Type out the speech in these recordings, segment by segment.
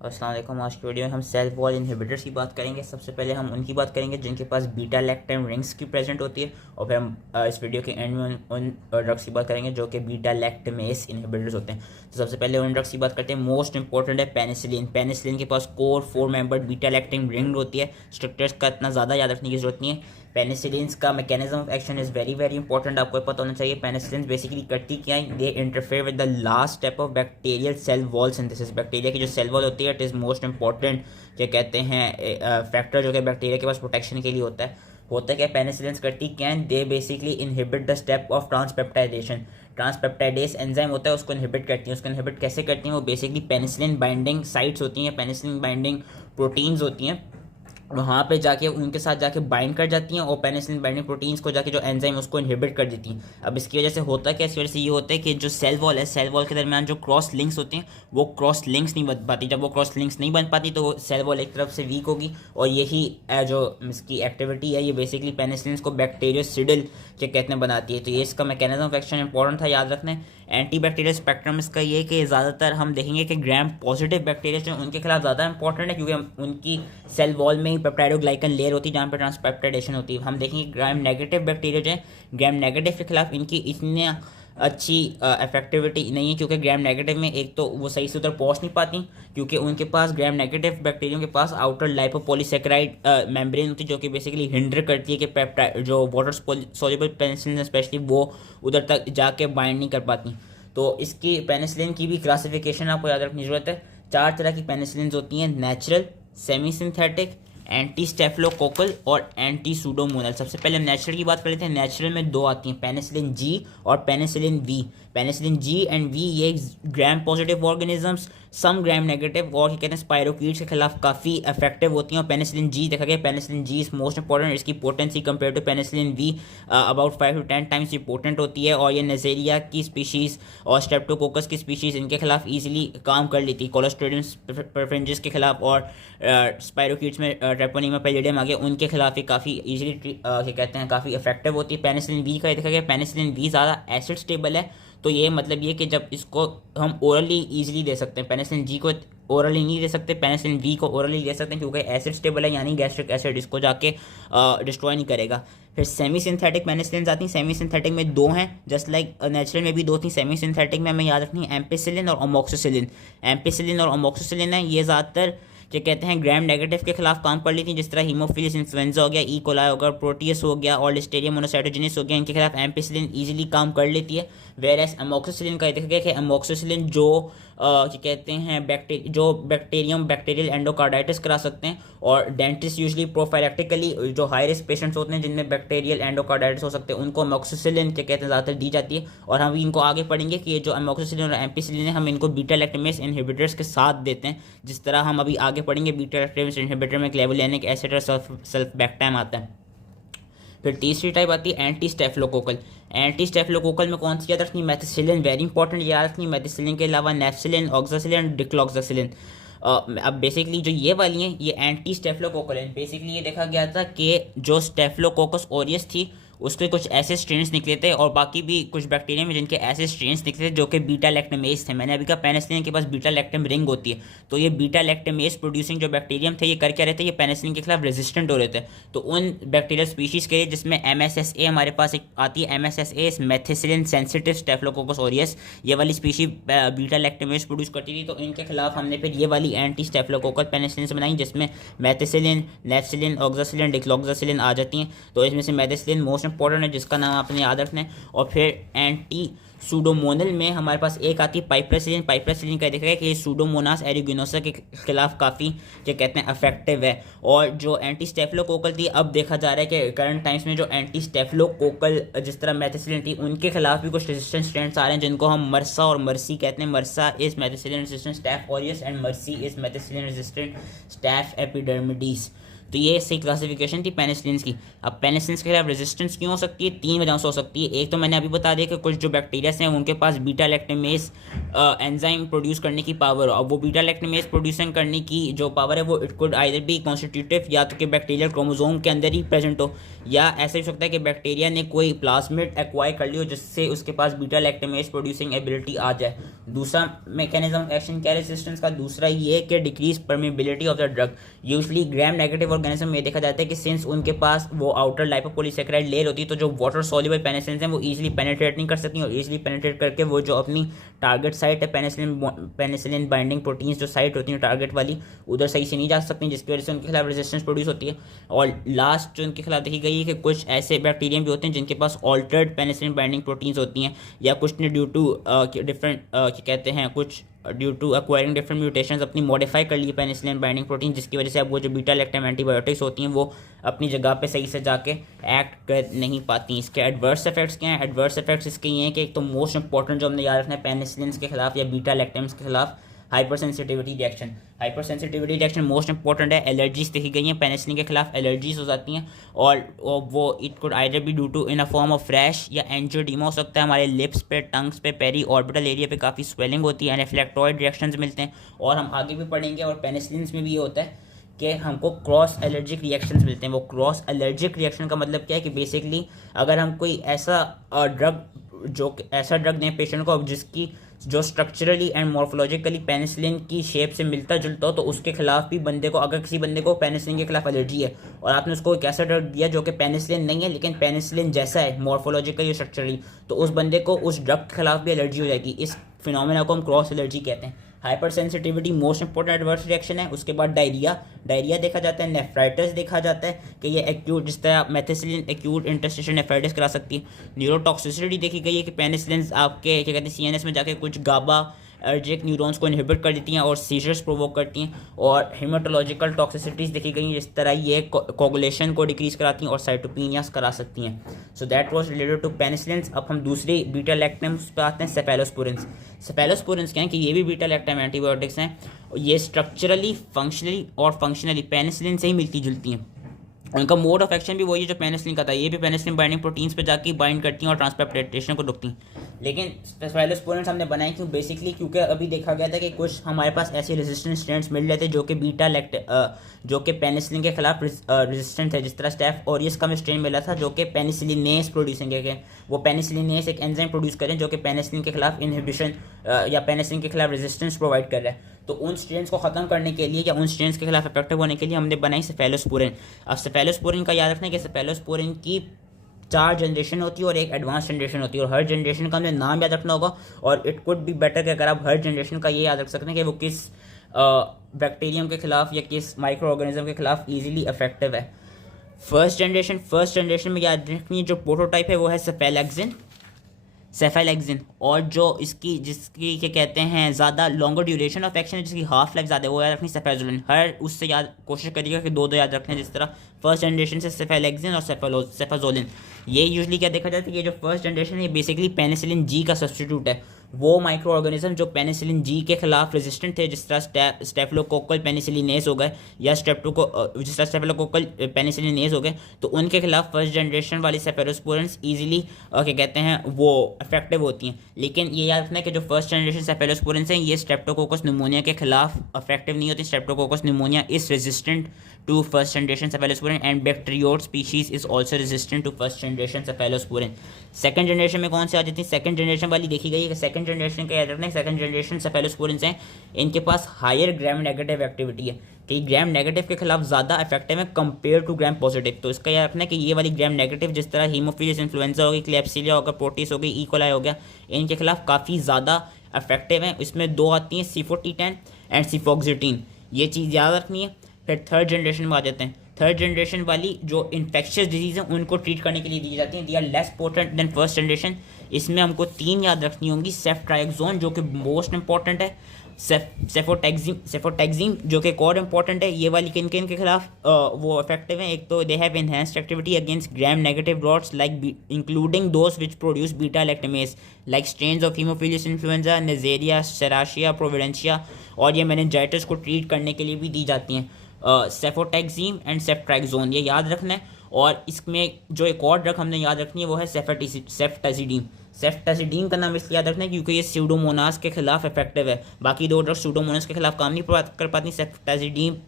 अस्सलाम वालेकुम। आज की वीडियो में हम सेल वॉल इनहिबिटर्स की बात करेंगे। सबसे पहले हम उनकी बात करेंगे जिनके पास बीटा लैक्टम रिंग्स की प्रेजेंट होती है, और फिर हम इस वीडियो के एंड में उन ड्रग्स की बात करेंगे जो कि बीटा लैक्टमेस इनहिबिटर्स होते हैं। तो सबसे पहले उन ड्रग्स की बात करते हैं। मोस्ट इंपॉर्टेंट है पेनिसिलिन। पेनिसिलिन के पास core 4 membered beta lactam ring होती है। स्ट्रक्चर्स का इतना ज़्यादा याद रखने की जरूरत नहीं है। पेनिसिलिन का mechanism of action is very very important, आपको पता होना चाहिए। पेनिसिलिन बेसिकली करती क्या है, they interfere with the last step of bacterial cell wall synthesis. Bacteria की जो सेल वॉल होती है इट इज़ मोस्ट इंपॉर्टेंट जो कहते हैं फैक्टर जो कि बैक्टीरिया के पास प्रोटेक्शन के लिए होता है क्या पेनिसिलिन करती क्या है, they basically inhibit the step of transpeptidation. Transpeptidase enzyme होता है उसको इनहिबिट करती हैं। उसको इनहिबिट कैसे करती हैं, वो बेसिकली पेनिसिलिन बाइंडिंग साइट्स होती हैं, पेनिसिलिन बाइंडिंग प्रोटीन्स होती हैं, वहाँ पे जाके उनके साथ जाके बाइंड कर जाती हैं और पेनिसिलिन बाइंडिंग प्रोटीन्स को जाके जो एंजाइम उसको इनहिबिट कर देती हैं। अब इसकी वजह से होता क्या, इसकी वजह से ये होता है कि जो सेल वॉल है, सेल वॉल के दरमियान जो क्रॉस लिंक्स होते हैं वो क्रॉस लिंक्स नहीं बन पाती। जब वो क्रॉस लिंक्स नहीं बन पाती तो वो सेल वॉल एक तरफ से वीक होगी, और यही जो इसकी एक्टिविटी है ये बेसिकली पेनिसिलिन को बैक्टीरियोसिडल जो कहते हैं बनाती है। तो ये इसका मैकेनिज्म ऑफ एक्शन इंपॉर्टेंट था, याद रखना है। एंटी बैक्टीरियल स्पेक्ट्रम इसका ये है कि ज़्यादातर हम देखेंगे कि ग्राम पॉजिटिव बैक्टीरिया जो उनके खिलाफ ज़्यादा इंपॉर्टेंट है, क्योंकि उनकी सेल वॉल में ही पेप्टाइडोग्लाइकन लेयर होती है जहाँ पर ट्रांसपेप्टाइडेशन होती है। हम देखेंगे ग्राम नेगेटिव बैक्टीरिया जो है, ग्राम नेगेटिव के खिलाफ इनकी इतनी अच्छी इफेक्टिविटी नहीं है, क्योंकि ग्राम नेगेटिव में एक तो वो सही से उधर पहुँच नहीं पाती, क्योंकि उनके पास ग्राम नेगेटिव बैक्टीरिया के पास आउटर लाइपोपॉलीसेकेराइड मेम्ब्रेन होती है जो कि बेसिकली हिंडर करती है कि पेप्टाइड जो वाटर सोल्यूबल पेनिसिलिन स्पेशली वो उधर तक जाके बाइंड नहीं कर पाती। तो इसकी पेनिसिलिन की भी क्लासिफिकेशन आपको याद रखने की जरूरत है। 4 तरह की पेनिसिलिन होती हैं, नेचुरल, सेमी सिंथेटिक, एंटी स्टेफलोकोकल और एंटी सूडोमोनल। सबसे पहले हम नेचुरल की बात कर लेते हैं। नेचुरल में 2 आती हैं, पेनिसिलिन जी और penicillin V. Penicillin G and V ये gram positive organisms, some gram negative और कहते हैं स्पायरोकीट्स के खिलाफ काफ़ी इफेक्टिव होती हैं। और पेनिसिलिन जी देखा गया, penicillin G is most important. इसकी potency compare to penicillin V about 5 to 10 times ये पोटेंट होती है, और ये नज़ेरिया की स्पीशीज़ और स्ट्रेप्टोकोकस की स्पीशीज़ इनके खिलाफ ईजिली काम कर लेती है। कोलोस्ट्रिडियम परफेंजिस के खिलाफ और स्पायरोकीट्स में ट्रेपोनिमा पैलिडियम आ गया, उनके खिलाफ ही काफ़ी ईजिली क्या कहते हैं काफ़ी इफेक्टिव होती है। पेनिसिलिन वी का देखा गया, पेनिसिलिन वी ज़्यादा एसिड स्टेबल है, तो ये मतलब ये कि जब इसको हम ओरली ईजिली दे सकते हैं। पेनिसिलिन जी को ओरली नहीं दे सकते, पेनिसिलिन वी को ओरली दे सकते हैं, क्योंकि एसिड स्टेबल है, यानी गैस्ट्रिक एसिड इसको जाके डिस्ट्रॉय नहीं करेगा। फिर सेमी सिंथेटिक पेनिसिलिन आती हैं। सेमी सिंथेटिक में 2 हैं, जस्ट लाइक नेचुरल में भी 2 थी। सेमी सिंथेटिक में हमें याद रखनी है एम्पिसिलिन और अमोक्सिसिलिन। एम्पिसिलिन और अमोक्सिसिलिन है, ये ज़्यादातर जो कहते हैं ग्राम नेगेटिव के खिलाफ काम कर लेती हैं, जिस तरह हीमोफिलिस इन्फ्लुएंजा हो गया, ई कोलाई हो गया, प्रोटियस हो गया और लिस्टेरिया मोनोसाइटोजेनिस हो गया, इनके खिलाफ एम्पिसिलिन ईजिली काम कर लेती है। वेर एस अमोक्सिसिलिन का देखा गया कि अमोक्सिसिलिन जो क्या कहते हैं बैक्टीरियल एंडोकार्डाइटिस करा सकते हैं, और डेंटिस्ट यूजली प्रोफाइलेक्टिकली जो हाई रिस्क पेशेंट्स होते हैं जिनमें बैक्टीरियल एंडोकार्डाइटिस हो सकते हैं उनको अमोक्सिसिलिन क्या कहते हैं ज़्यादातर दी जाती है। और हम इनको आगे पढ़ेंगे कि ये जो अमोक्सिसिलिन और एम्पिसिलिन है हम इनको बीटा लैक्टमेस इनहिबिटर्स के साथ देते हैं, जिस तरह हम अभी आगे पढ़ेंगे बीटा लैक्टमेस इनहिबिटर में क्लेवुलिनिक एसिड और सल्फबैक्टाम आता है। फिर तीसरी टाइप आती है एंटी स्टेफलोकोकल। एंटी स्टेफलोकोकल में कौन सी याद रखनी, मेथिसिलिन वेरी इंपॉर्टेंट याद रखनी। मेथिसिलिन के अलावा नेफ्सिलिन, ऑक्सासिलिन, डिक्लोक्सासिलिन। अब बेसिकली जो ये वाली हैं ये एंटी स्टेफलोकोकल हैं। बेसिकली ये देखा गया था कि जो स्टेफलोकोकस ओरियस थी उसके कुछ ऐसे स्ट्रेन्स निकले थे, और बाकी भी कुछ बैक्टीरिया में जिनके ऐसे स्ट्रेन्स निकले थे जो कि बीटा लैक्टमेस थे। मैंने अभी कहा पेनिसिलिन के पास बीटा लैक्टम रिंग होती है, तो ये बीटा लैक्टमेस प्रोड्यूसिंग जो बैक्टीरियम थे ये कर क्या रहे थे, ये पेनिसिलिन के खिलाफ रेजिस्टेंट हो रहे थे। तो उन बैक्टीरियल स्पीशीज़ के लिए जिसमें MSSA हमारे पास एक आती है, MSSA मेथिसिलिन सेंसिटिव स्टेफलोकोकस ओरियस, ये वाली स्पीशी बीटा लैक्टमेस प्रोड्यूस करती थी। तो इनके खिलाफ हमने फिर ये वाली एंटी स्टेफलोकोकल पेनिसिलिन बनाई, जिसमें मेथिसिलिन, नेफ्सिलिन, ऑक्सासिलिन, डिक्लोक्सासिलिन आ जाती हैं। तो इसमें से मेथिसिलिन मोस्ट इंपॉर्टेंट है जिसका नाम आपने याद रखना है। और फिर एंटी सूडोमोनल में हमारे पास एक आती है पाइपरासिलिन। पाइपरासिलिन का देखा है कि सूडोमोनास एरिगेनोसा के खिलाफ काफ़ी जो कहते हैं अफेक्टिव है। और जो एंटी स्टेफलोकोकल थी, अब देखा जा रहा है कि करंट टाइम्स में जो एंटी स्टेफलोकोकल जिस तरह मेथिसिलिन थी उनके खिलाफ भी कुछ रेजिस्टेंट स्ट्रेंड्स आ रहे हैं, जिनको हम मर्सा और मर्सी कहते हैं। MRSA is methicillin resistant Staph aureus and MRSE is methicillin resistant Staph epidermidis. तो ये सही क्लासिफिकेशन थी पेनिसिलिन की। अब पेनिसिलिन के खिलाफ रेजिस्टेंस क्यों हो सकती है, 3 वजहों से हो सकती है। एक तो मैंने अभी बता दिया कि कुछ जो बैक्टीरियाज हैं उनके पास बीटा लैक्टेमेज एंजाइम प्रोड्यूस करने की पावर हो। अब वो बीटा लैक्टेमेज प्रोड्यूसिंग करने की जो पावर है वो it could either be constitutive, या तो कि बैक्टीरियल क्रोमोसोम के अंदर ही प्रेजेंट हो, या ऐसा ही हो सकता है कि बैक्टीरिया ने कोई प्लाज्मिड एक्वायर कर ली हो जिससे उसके पास बीटा लैक्टेमेज प्रोड्यूसिंग एबिलिटी आ जाए। दूसरा मैकेनिज्म ऑफ एक्शन क्या रेजिस्टेंस का, दूसरा ये है कि decrease permeability of the drug. Usually gram negative organism में देखा जाता है कि सिंस उनके पास वो आउटर लाइपोपॉलीसैकेराइड लेयर होती है, तो जो वाटर सॉल्युबल पेनिसिलिन हैं वो इजीली पेनिट्रेट नहीं कर सकती, और इजीली पेनिट्रेट करके वो जो अपनी टारगेट साइट है पेनिसिलिन बाइंडिंग प्रोटीन्स जो साइट होती है टारगेट वाली, उधर सही से नहीं जा सकती, जिसकी वजह से उनके खिलाफ रेजिस्टेंस प्रोड्यूस होती है। और लास्ट जो उनके खिलाफ देखी गई है कि कुछ ऐसे बैक्टीरिया भी होते हैं जिनके पास ऑल्टर्ड पेनिसिलिन बाइंडिंग प्रोटीन्स होती हैं, या कुछ ने ड्यू टू डिफरेंट कहते हैं कुछ due to acquiring different mutations अपनी मॉडिफाई कर ली पेनिसिलिन बाइंडिंग प्रोटीन, जिसकी वजह से अब वो जो बीटा लैक्टम एंटीबायोटिक्स होती हैं वो अपनी जगह पे सही से जाके एक्ट कर नहीं पाती। इसके एडवर्स इफेक्ट्स क्या हैं, एडवर्स इफेक्ट्स इसके ये हैं कि एक तो मोस्ट इंपॉर्टेंट जो हमने याद रखना है पेनिसिलिन के खिलाफ या बीटा लैक्टम्स के खिलाफ, hyper sensitivity reaction. Hyper sensitivity reaction most important है। एलर्जीज देखी गई हैं पेनिसिलिन के खिलाफ, एलर्जीज हो जाती हैं, और वो it could either be due to in a form of rash या एंजियोडीमा हो सकता है। हमारे लिप्स पे, टंग्स पे, पेरी ऑर्बिटल एरिया पे काफ़ी स्वेलिंग होती है, एनाफिलैक्टॉइड रिएक्शंस मिलते हैं, और हम आगे भी पढ़ेंगे। और पेनिसिलिन में भी ये होता है कि हमको क्रॉस एलर्जिक रिएक्शंस मिलते हैं। वो क्रॉस एलर्जिक रिएक्शन का मतलब क्या है कि बेसिकली अगर हम कोई ऐसा ड्रग दें पेशेंट को जिसकी जो स्ट्रक्चरली एंड मॉर्फोलॉजिकली पेनिसिलिन की शेप से मिलता जुलता हो, तो उसके खिलाफ भी बंदे को, अगर किसी बंदे को पेनिसिलिन के खिलाफ एलर्जी है और आपने उसको एक ऐसा ड्रग दिया जो कि पेनिसिलिन नहीं है लेकिन पेनिसिलिन जैसा है मॉर्फोलॉजिकली स्ट्रक्चरली, तो उस बंदे को उस ड्रग के खिलाफ भी एलर्जी हो जाएगी। इस फिनोमेना को हम क्रॉस एलर्जी कहते हैं। Hyper sensitivity most important adverse reaction है। उसके बाद डायरिया देखा जाता है, नेफ्राइटिस देखा जाता है कि ये एक्यूट, जिस तरह मेथिसिलिन एक्यूट इंटरस्टिशियल नेफ्राइटिस करा सकती है। न्यूरोटॉक्सिसिटी देखी गई है कि पेनिसिलिन आपके क्या कहते हैं सीएनएस में जाके कुछ गाबा अर्जिक न्यूरॉन्स को इनहिबिट कर देती हैं और सीजर्स प्रोवोक करती हैं। और हेमाटोलॉजिकल टॉक्सिसिटीज़ देखी गई हैं, जिस तरह ये कोगुलेशन को डिक्रीज कराती हैं और साइटोपिनियास करा सकती हैं। So that was related to penicillin. अब हम दूसरी बीटा लैक्टम्स पे आते हैं, सेफेलोस्पोरिन्स। सेफेलोस्पोरिन्स क्या है कि ये भी बीटा लैक्टम एंटीबायोटिक्स हैं, ये स्ट्रक्चरली, फंक्शनली और फंक्शनली पेनिसिलिन से ही मिलती जुलती हैं। उनका मोड ऑफ एक्शन भी वही है जो पेनिसिलिन का था, ये भी पेनिसिलिन बाइंडिंग प्रोटीन्स पे जाके बाइंड करती हैं और ट्रांसपेप्टाइडेशन को रोकती हैं। लेकिन सेफेलोस्पोरिन्स हमने बनाए क्यों, बेसिकली क्योंकि अभी देखा गया था कि कुछ हमारे पास ऐसे रेजिस्टेंट स्ट्रेंड्स मिल रहे थे जो कि जो कि पेनिसिलिन के खिलाफ रेजिस्टेंट है। जिस तरह स्टेफ ऑरियस का हमें स्ट्रेन मिला था जो कि पेनिसिलिनेस प्रोड्यूसिंग है, वो पेनिसिलिनेस एक एंजाइम प्रोड्यूस करें जो कि पेनिसिलिन के खिलाफ इनहिबिशन या पेनिसिलिन के खिलाफ रेजिस्टेंस प्रोवाइड कर रहा है। तो उन स्ट्रेन्स को ख़त्म करने के लिए या उन स्ट्रेन्स के खिलाफ इफेक्टिव होने के लिए हमने बनाई सेफेलोस्पोरिन। अब सेफेलोस्पोरिन का याद रखना है कि सेफेलोस्पोरिन की 4 जनरेशन होती है और एक एडवांस जनरेशन होती है, और हर जनरेशन का हमें नाम याद रखना होगा। और इट कुड बी बेटर कि अगर आप हर जनरेशन का ये याद रख सकते हैं कि वो किस बैक्टीरियम के खिलाफ या किस माइक्रो ऑर्गेनिज्म के खिलाफ ईजिली इफेक्टिव है। फर्स्ट जनरेशन में याद रखनी जो प्रोटोटाइप है वो है सेफेलेक्सिन, और जो जिसकी क्या कहते हैं ज़्यादा लॉन्गर ड्यूरेशन ऑफ एक्शन है, जिसकी हाफ लाइफ ज़्यादा है, वो याद रखनी सेफेजोलिन। हर उससे कोशिश करिएगा कि दो याद रखने, जिस तरह फर्स्ट जनरेशन से सेफेलेक्सिन और सेफाजोलिन। ये यूजली क्या देखा जाता है कि ये जो फर्स्ट जनरेशन है ये बेसिकली पेनिसिलिन जी का सब्स्टिट्यूट है। वो माइक्रो ऑर्गेनिज्म जो पेनिसिलिन जी के खिलाफ रेजिस्टेंट थे, जिस तरह स्टेफिलोकोकल पेनिसिलिनेस हो गए या जिस तरह स्टेफिलोकोकल पेनिसिलिनेस हो गए, तो उनके खिलाफ फर्स्ट जनरेशन वाली सेफेलोस्पोरिन्स ईजिली क्या कहते हैं वो इफेक्टिव होती हैं। लेकिन ये याद रखना है कि जो फर्स्ट जनरेशन सेफेलोस्पोरिन्स हैं ये स्ट्रेप्टोकोकस निमोनिया के खिलाफ इफेक्टिव नहीं होती। Streptococcus pneumonia is resistant to first generation cephalosporin and bacteriot species is also resistant to first generation cephalosporin। Second generation में कौन से आ जाती है, सेकंड जनरेशन वाली देखी गई है कि सेकंड जनरेशन का याद रखना है सेकंड जनरेशन सेफेलोस्पोरिन्स हैं, इनके पास हायर ग्राम नेगेटिव एक्टिविटी है, कि ग्राम नेगेटिव के खिलाफ ज़्यादा इफेक्टिव है कंपेयर टू ग्राम पॉजिटिव। तो इसका याद रखना है कि ये वाली ग्राम नेगेटिव जिस तरह हीमोफिलिस इन्फ्लुएंजा हो गई, क्लेप्सिलिया होगा, प्रोटिस हो गई, इकोलाई हो गया, इनके खिलाफ काफ़ी ज़्यादा इफेक्टिव हैं। इसमें 2 आती हैं, C4T10 एंड सिफोक्सिटीन, ये चीज़ याद रखनी है। फिर थर्ड जनरेशन में आ जाते हैं। थर्ड जनरेशन वाली जो इन्फेक्शियस डिजीज़ हैं उनको ट्रीट करने के लिए दी जाती हैं, they are less potent than first generation. इसमें हमको 3 याद रखनी होंगी, सेफ्ट्राइक्सोन जो कि मोस्ट इंपॉर्टेंट है, सेफोटैक्सिम जो कि एक और इंपॉर्टेंट है। ये वाली किन के खिलाफ वो इफेक्टिव हैं, एक तो they have enhanced activity against gram negative rods like including those which produce beta lactamase like strains of Haemophilus influenzae, Neisseria, Serratia, Providencia, और ये मेनिंजाइटिस को ट्रीट करने के लिए भी दी जाती हैं। सेफोटैक्सीम एंड सेफ्ट्रैक्सोन, ये याद रखना है। और इसमें जो एक और ड्रग हमने याद रखनी है वो है सेफ्टाजिडीन। सेफ्टाजिडीन का नाम इसलिए याद रखना है क्योंकि ये स्यूडोमोनास के खिलाफ इफेक्टिव है। बाकी दो ड्रग स्यूडोमोनास के खिलाफ काम नहीं कर पाती, सेफ्टाजिडीन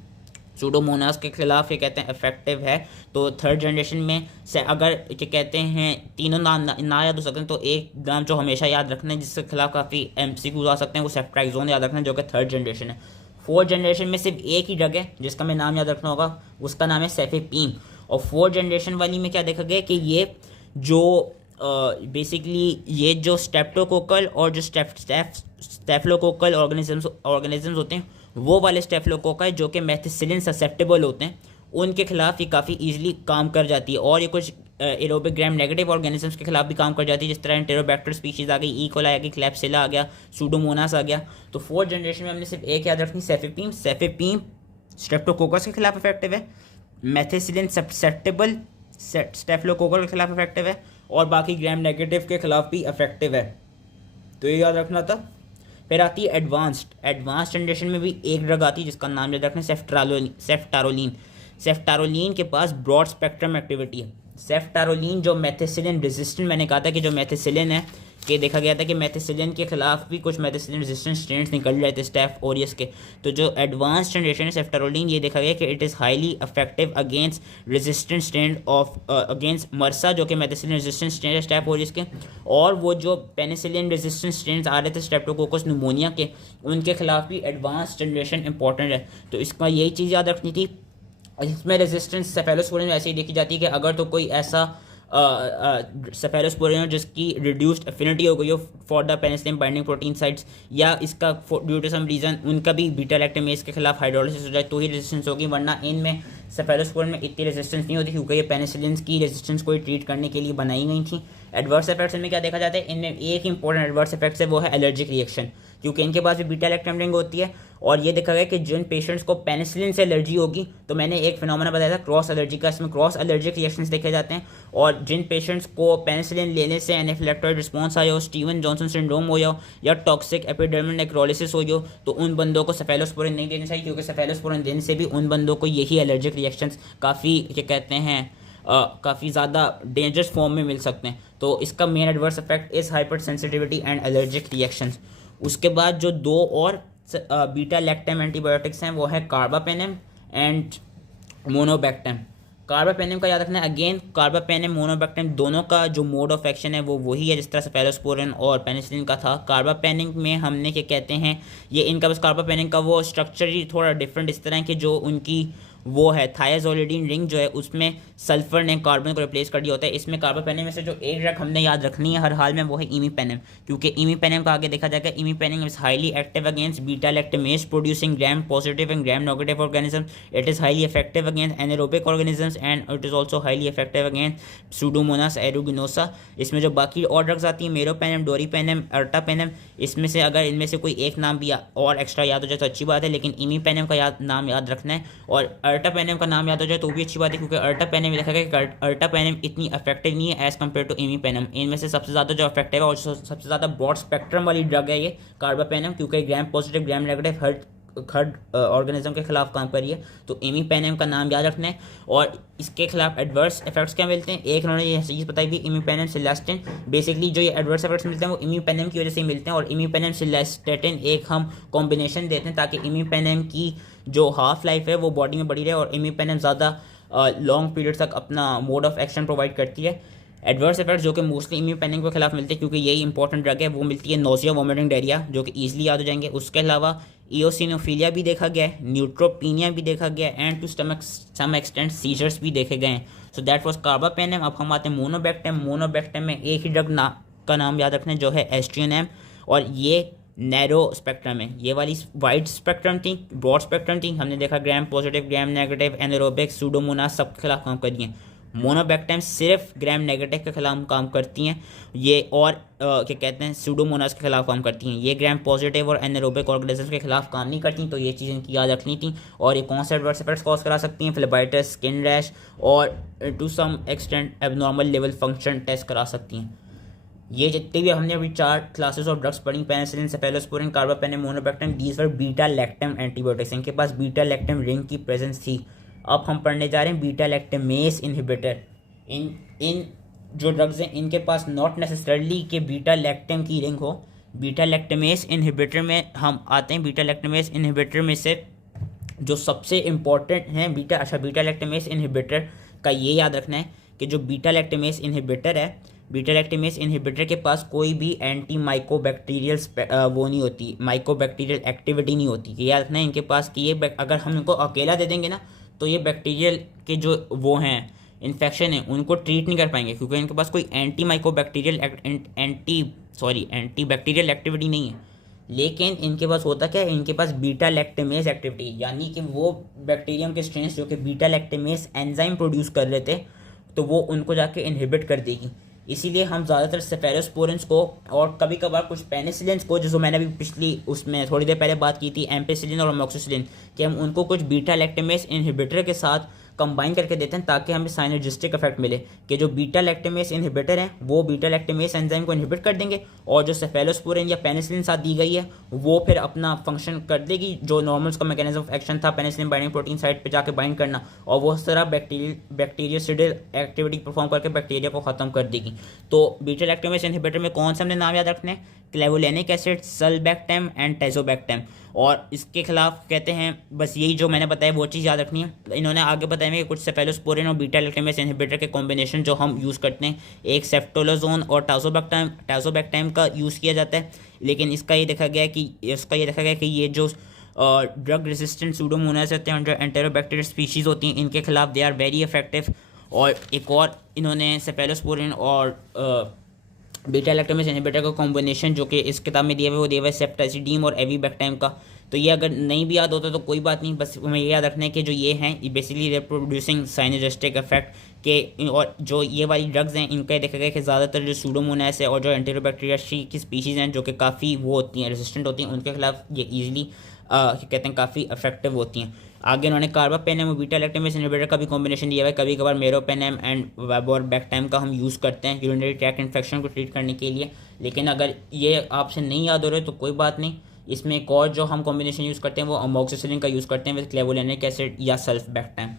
सूडोमोनास के खिलाफ ये कहते हैं इफेक्टिव है। तो थर्ड जनरेशन में से अगर क्या कहते हैं तीनों नाम ना याद हो सकते हैं तो एक नाम जो हमेशा याद रखना है जिसके खिलाफ काफ़ी एमसीक्यूज आ सकते हैं वो सेफ्ट्रैक्सोन याद रखना है, जो कि थर्ड जनरेशन है। फोर्थ जनरेशन में सिर्फ एक ही ड्रग है जिसका मैं नाम याद रखना होगा, उसका नाम है सेफेपीम। और फोर्थ जनरेशन वाली में क्या देखा गया कि ये जो बेसिकली ये जो स्टेप्टोकोकल और जो स्टेफलोकोकल ऑर्गेनिजम्स होते हैं वो वाले स्टेफलोकोकाई जो कि मेथिसिलिन ससेप्टेबल होते हैं उनके खिलाफ ये काफ़ी इजीली काम कर जाती है। और ये कुछ एरोबिक ग्राम नेगेटिव ऑर्गेनिजम्स के खिलाफ भी काम कर जाती है, जिस तरह एंटेरोबैक्टर स्पीशीज़ आ गई, ई कोलाई आ गई, क्लैप्सिला आ गया, सूडोमोनास आ गया। तो फोर्थ जनरेशन में हमने सिर्फ एक याद रखनी, सेफेपीम। सेफेपीम स्ट्रेप्टोकोकस के खिलाफ इफेक्टिव है, मेथिसिलिन ससेप्टेबल स्टेफलोकोकल के खिलाफ इफेक्टिव है, और बाकी ग्राम नेगेटिव के खिलाफ भी इफेक्टिव है। तो ये याद रखना था। फिर आती है एडवांस्ड जनरेशन में भी एक ड्रग आती है जिसका नाम याद रखना है सेफ्टारोलीन। सेफ्टारोलीन के पास ब्रॉड स्पेक्ट्रम एक्टिविटी है। सेफ्टारोलीन जो मेथिसिलिन रेजिस्टेंट, मैंने कहा था कि जो मेथिसिलिन है कि देखा गया था कि मेथिसिलिन के खिलाफ भी कुछ मेथिसिलिन रेजिस्टेंट स्ट्रेन्स निकल रहे थे स्टेफ ओरियस के। तो जो एडवांस जनरेशन है सेफ्टारोलीन, ये देखा गया कि it is highly effective against resistant strain of against MRSA जो कि मेथिसिलिन रेजिस्टेंट स्ट्रेन है स्टेफ ओरियस के। और वो जो पेनिसिलिन रेजिस्टेंट स्ट्रेन्स आ रहे थे स्ट्रेप्टोकोकस न्यूमोनिया के, उनके खिलाफ भी एडवांस जनरेशन इंपॉर्टेंट है। तो इसका यही चीज़ याद रखनी थी। इसमें रेजिस्टेंस सेफेलोस्पोरिन में ऐसे ही देखी जाती है कि अगर तो कोई ऐसा सेफेलोस्पोरिन जिसकी रिड्यूस्ड एफिनिटी हो गई हो for the penicillin binding protein sites, या इसका ड्यू टू सम रीज़न उनका भी बीटा लैक्टेमेज के खिलाफ हाइड्रोलिसिस हो जाए तो ही रेजिस्टेंस होगी, वरना इनमें सेफेलोस्पोरिन में इतनी रेजिस्टेंस नहीं होती क्योंकि ये पेनिसिलिन की रेजिस्टेंस को ट्रीट करने के लिए बनाई गई थी। एडवर्स इफेक्ट्स में क्या देखा जाता है, इनमें एक इंपॉर्टेंट एडवर्स इफेक्ट्स है वो है एलर्जिक रिएक्शन, क्योंकि इनके पास भी बीटा लैक्टम रिंग होती है। और ये देखा गया कि जिन पेशेंट्स को पेनिसिलिन से एलर्जी होगी, तो मैंने एक फिनोमेना बताया था क्रॉस एलर्जी का, इसमें क्रॉस एलर्जिक रिएक्शंस देखे जाते हैं। और जिन पेशेंट्स को पेनिसिलिन लेने से एनाफिलेक्टॉइड रिस्पॉन्स आया हो, स्टीवन जॉनसन सिंड्रोम हो या टॉक्सिक एपिडर्मल नेक्रोलिसिस हो तो उन बंदों को सेफेलोस्पोरिन नहीं देनी चाहिए, क्योंकि सेफेलोस्पोरिन देने से भी उन बंदों को यही एलर्जिक रिएक्शंस काफ़ी क्या कहते हैं काफ़ी ज़्यादा डेंजरस फॉर्म में मिल सकते हैं। तो इसका main adverse effect is hyper sensitivity and allergic reactions. उसके बाद जो दो और बीटा लैक्टम एंटीबायोटिक्स हैं वो है कार्बापेनेम एंड मोनोबैक्टम। कार्बापेनेम का याद रखना है, अगेन कार्बापेनेम मोनोबैक्टम दोनों का जो मोड ऑफ एक्शन है वो वही है जिस तरह से सेफेलोस्पोरिन और पेनिसिलिन का था। कार्बापेनिक में हमने क्या कहते हैं, ये इनका बस कार्बापेनिक का वो स्ट्रक्चर ही थोड़ा डिफरेंट इस तरह के जो उनकी वो है थायाजोलिडीन रिंग जो है उसमें सल्फर ने कार्बन को रिप्लेस कर दिया होता है। इसमें कार्बापेनेम में से जो एक ड्रग हमने याद रखनी है हर हाल में वो है इमीपेनेम, क्योंकि इमीपेनेम का आगे देखा जाएगा imipenem is highly active against beta lactamase producing gram positive and gram negative organism. It is highly effective against anaerobic organisms and it is also highly effective against Pseudomonas aeruginosa. इसमें जो बाकी और ड्रग्स आती हैं meropenem, डोरीपेनेम, अर्टापेनेम, इसमें से अगर इनमें से कोई एक नाम भी और एक्स्ट्रा याद हो जाए तो अच्छी बात है, लेकिन इमीपेनेम का नाम याद रखना है। और अर्टापेनेम का नाम याद हो जाए तो भी अच्छी बात है, क्योंकि अर्टापेनेम लिखा गया कि अर्टापेनेम इतनी इफेक्टिव नहीं है एज कम्पेयर टू इमीपेनेम। इनमें से सबसे ज़्यादा जो इफेक्टिव है और सबसे ज़्यादा ब्रॉड स्पेक्ट्रम वाली ड्रग है ये कार्बापेनेम, क्योंकि ग्राम पॉजिटिव ग्राम नेगेटिव हर ऑर्गेनिज्म के खिलाफ काम करी है। तो इमीपेनेम का नाम याद रखना है। और इसके खिलाफ एडवर्स इफेक्ट्स क्या मिलते हैं, एक उन्होंने ये चीज़ बताई थी इमीपेनेम सिलेस्टिन। बेसिकली जो ये एडवर्स इफेक्ट्स मिलते हैं वो इमीपेनेम की वजह से मिलते हैं, और इमीपेनेम सिलेस्टेटिन एक हम कॉम्बिनेशन देते हैं ताकि इमीपेनेम की जो हाफ लाइफ है वो बॉडी में बढ़ी रहे और इमीपेनेम ज़्यादा लॉन्ग पीरियड तक अपना मोड ऑफ एक्शन प्रोवाइड करती है। एडवर्स इफेक्ट्स जो कि मोस्टली इमीपेनेम के खिलाफ मिलते हैं क्योंकि यही इंपॉर्टेंट ड्रग है, वो मिलती है नोजिया, वोमिटिंग, डायरिया, जो कि ईजिली याद हो जाएंगे। उसके अलावा इओसिनोफिलिया भी देखा गया है, न्यूट्रोपीनिया भी देखा गया है, and to some extent seizures भी देखे गए हैं। So that was carbapenem. अब हम आते हैं मोनोबैक्टम। मोनोबैक्टम में एक ही ड्रग का नाम याद रखना है जो है एस्ट्रियोनेम, और ये नैरो स्पेक्ट्रम है। ये वाली वाइड स्पेक्ट्रम थी, ब्रॉड स्पेक्ट्रम थी। हमने देखा gram positive gram negative anaerobic Pseudomonas सब के खिलाफ काम करी हैं। मोनोबैक्टम सिर्फ ग्राम नेगेटिव के खिलाफ काम करती हैं ये, और क्या कहते हैं सूडोमोनास के खिलाफ काम करती हैं ये। ग्राम पॉजिटिव और एनारोबिक ऑर्गेनिज्म के खिलाफ काम नहीं करती, तो ये चीज़ें इनकी याद रखनी थी। और ये कौन से एडवर्स इफेक्ट्स कॉज करा सकती हैं, फ्लेबाइटिस, स्किन रैश और to some extent abnormal liver function test करा सकती हैं। ये जितने भी हमने अभी 4 क्लासेस ऑफ ड्रग्स पढ़ी, penicillin, cephalosporin, carbapenem, monobactam, these were beta lactam antibiotics, इनके पास बीटा लैक्टम रिंग की प्रेजेंस थी। अब हम पढ़ने जा रहे हैं बीटा लैक्टमेस इनहिबिटर। इन इन जो ड्रग्स हैं इनके पास नॉट नेसेसरली कि बीटा लैक्टम की रिंग हो। बीटा लैक्टमेस इनहिबिटर में हम आते हैं। बीटा लैक्टमेस इनहिबिटर में से जो सबसे इम्पॉर्टेंट हैं बीटा लैक्टमेस इनहिबिटर का ये याद रखना है कि जो बीटा लैक्टमेस इनहिबिटर है, बीटा लैक्टमेस इनहिबिटर के पास कोई भी एंटी माइकोबैक्टीरियल वो नहीं होती, माइकोबैक्टीरियल एक्टिविटी नहीं होती। ये याद रखना है इनके पास कि ये अगर हम इनको अकेला दे देंगे ना तो ये बैक्टीरियल के जो वो हैं इन्फेक्शन है उनको ट्रीट नहीं कर पाएंगे, क्योंकि इनके पास कोई एंटी बैक्टीरियल एक्टिविटी नहीं है। लेकिन इनके पास होता क्या है, इनके पास बीटा लैक्टमेस एक्टिविटी, यानी कि वो बैक्टीरियम के स्ट्रेन्स जो कि बीटा लैक्टमेस एंजाइम प्रोड्यूस कर रहे थे तो वो उनको जाके इनहिबिट कर देगी। इसीलिए हम ज़्यादातर सेफेलोस्पोरिन्स को और कभी कभार कुछ पेनिसिलिन्स को, जो मैंने अभी पिछली उसमें थोड़ी देर पहले बात की थी एम्पेसिलिन और अमोक्सिसिलिन, कि हम उनको कुछ बीटा लैक्टमेस इनहिबिटर के साथ कंबाइन करके देते हैं ताकि हमें साइनर्जिस्टिक इफेक्ट मिले कि जो बीटा लैक्टमेस इनहिबिटर हैं वो बीटा लैक्टमेस एंजाइम को इनहिबिट कर देंगे और जो सेफेलोस्पोरिन या पेनिसिलिन साथ दी गई है वो फिर अपना फंक्शन कर देगी, जो नॉर्मल का मैकेनिज्म ऑफ एक्शन था पेनिसिलिन बाइंडिंग प्रोटीन साइट पे जाके बाइंड करना, और वो उस तरह बैक्टीरियासिडल एक्टिविटी परफॉर्म करके बैक्टीरिया को ख़त्म कर देगी। तो बीटा लैक्टमेस इनहिबिटर में कौन से हमने नाम याद रखने हैं, क्लेवोलेनिक एसिड, सल्बैक्टम एंड टेजोबैक्टम, और इसके खिलाफ कहते हैं बस यही जो मैंने बताया वो चीज़ याद रखनी है। इन्होंने आगे बताया कि कुछ सेफेलोस्पोरिन और बीटा लैक्टमेस इनहिबिटर के कॉम्बिनेशन जो हम यूज़ करते हैं, एक सेफ्टोलोजोन और टाजोबैक्टम का यूज़ किया जाता है। लेकिन इसका ये देखा गया कि ये जो ड्रग रेजिस्टेंट सूडोमोनास होते हैं, जो एंटेरोबैक्टीरियल स्पीशीज़ होती हैं, इनके खिलाफ दे आर वेरी इफेक्टिव। और एक और इन्होंने सेफेलोस्पोरिन और बीटा लैक्टमेस इनहिबिटर का कॉम्बिनेशन जो कि इस किताब में दिया हुआ है वो दिया हुआ है सेफ्टाजिडीम और एवीबैक्टाइम का। तो ये अगर नहीं भी याद होता तो कोई बात नहीं, बस हमें ये याद रखना है कि जो ये हैं ये बेसिकली रिप्रोड्यूसिंग साइनर्जिस्टिक इफेक्ट के, और जो ये वाली ड्रग्स हैं इनका देखा गया कि ज़्यादातर जो सूडोमोनास है और जो एंटेरोबैक्टीरिया की स्पीशीज़ हैं जो कि काफ़ी वो होती हैं रेजिस्टेंट होती हैं, उनके खिलाफ ये ईजिली कहते हैं काफ़ी इफेक्टिव होती हैं। आगे उन्होंने कार्बापेनेम और बीटा लैक्टमेस इनहिबिटर का भी कॉम्बिनेशन दिया हुआ है। कभी कभार मेरोपेनेम एंड वेबोरबैक्टाइम का हम यूज़ करते हैं यूरिनरी ट्रैक्ट इन्फेक्शन को ट्रीट करने के लिए। लेकिन अगर ये आपसे नहीं याद हो रहे तो कोई बात नहीं, इसमें एक और जो हम कॉम्बिनेशन यूज़ करते हैं वो अमोक्सिसिलिन का यूज़ करते हैं विद क्लेवोलेनिक एसिड या सल्फबैक्टाइम।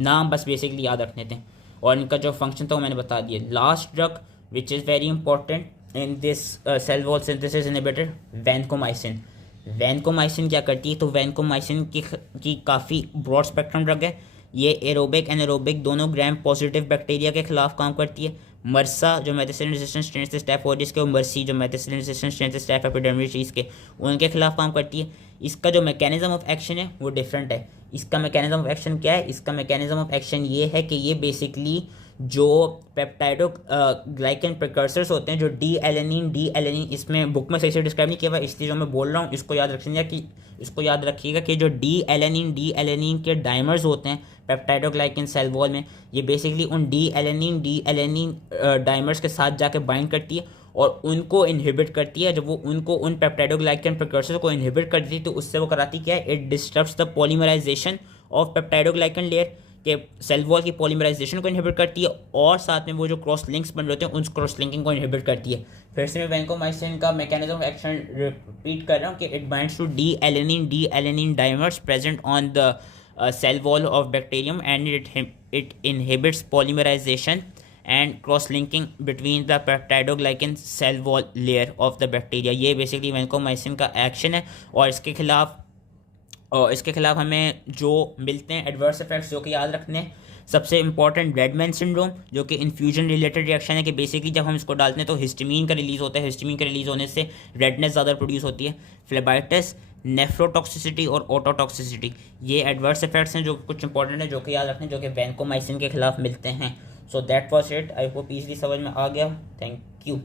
नाम बस बेसिकली याद रखने थे और इनका जो फंक्शन था वो मैंने बता दिया। Last drug which is very important in this cell wall synthesis inhibitor, vancomycin. Vancomycin क्या करती है, तो वैनकोमाइसिन की काफ़ी ब्रॉड स्पेक्ट्रम ड्रग है। ये एरोबिक एनारोबिक दोनों ग्राम पॉजिटिव बैक्टीरिया के खिलाफ काम करती है। मर्सा जो मेथिसिलिन रेजिस्टेंट स्ट्रेन से स्टैफ ओरिस के, और मर्सी जो मेथिसिलिन रेजिस्टेंट स्ट्रेन से स्टैफ एपिडर्मिस के, उनके खिलाफ काम करती है। इसका जो मैकेनिज्म ऑफ एक्शन है वो डिफरेंट है। इसका मैकेनिज्म ऑफ एक्शन क्या है, इसका मैकेनिज्म ऑफ एक्शन ये है कि ये बेसिकली जो पेप्टाइडो ग्लाइकन प्रिकर्सर्स होते हैं, जो डी एलेनिन इसमें बुक में सही से डिस्क्राइब नहीं किया हुआ, इसलिए जो मैं बोल रहा हूँ इसको याद रखिएगा कि जो डी एलेनिन के डाइमर्स होते हैं पेप्टाइडो ग्लाइकन सेल वॉल में, ये बेसिकली उन डी एलेनिन डाइमर्स के साथ जाके बाइंड करती है और उनको इनहिबिट करती है। जब वो उनको उन पेप्टाइडो ग्लाइकन प्रिकर्सर को इनहिबिट करती है तो उससे वो कराती क्या है, it disturbs the polymerization of peptidoglycan layer के सेल वॉल की पॉलीमराइजेशन को इनहिबिट करती है, और साथ में वो जो क्रॉस लिंक्स बन रहे होते हैं उन क्रॉस लिंकिंग को इनहिबिट करती है। फिर से मैं वैनकोमाइसिन का मैकेनिज्म ऑफ एक्शन रिपीट कर रहा हूँ कि it binds to D alanine dimers present on the cell wall of bacterium and it inhibits polymerization and cross linking between the peptidoglycan cell wall layer of the bacteria। ये basically vancomycin का action है और इसके खिलाफ हमें जो मिलते हैं एडवर्स इफेक्ट्स जो कि याद रखने हैं। सबसे इंपॉर्टेंट रेडमैन सिंड्रोम जो कि इन्फ्यूजन रिलेटेड रिएक्शन है कि बेसिकली जब हम इसको डालते हैं तो हिस्टामिन का रिलीज होता है, हिस्टामिन के रिलीज होने से रेडनेस ज़्यादा प्रोड्यूस होती है। फ्लेबाइटिस, नेफ्रोटॉक्सिसिटी और ऑटोटॉक्सिसिटी, ये एडवर्स इफेक्ट्स हैं जो कुछ इंपॉर्टेंट है जो कि याद रखने, जो कि वैनकोमाइसिन के खिलाफ मिलते हैं। So that was it. I hope easily समझ में आ गया। Thank you.